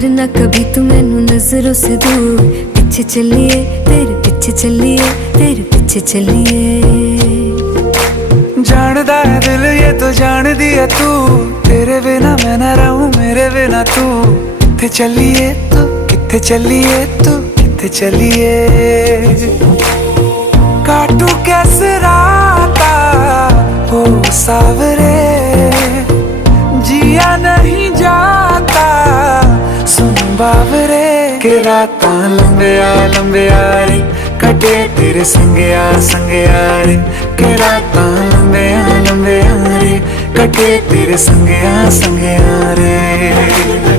करना कभी तू मैनू नजरों से दूर। पीछे चलिए तेरे पीछे चलिए, तेरे पीछे चलिए। जानदा है दिल ये तो जान दिया तू, तेरे बिना मैं ना रहूं मेरे बिना तू। किथे चलिए तू, किथे चलिए तू, किथे चलिए। काटू कैसे राता हो सावरे, जिया नहीं जाता सुन बावरे। के रातां लंबिया लंबिया रे, कटे तेरे संगया संगया रे। के रातां लंबिया लंबिया रे, कटे तेरे संगया संगया रे।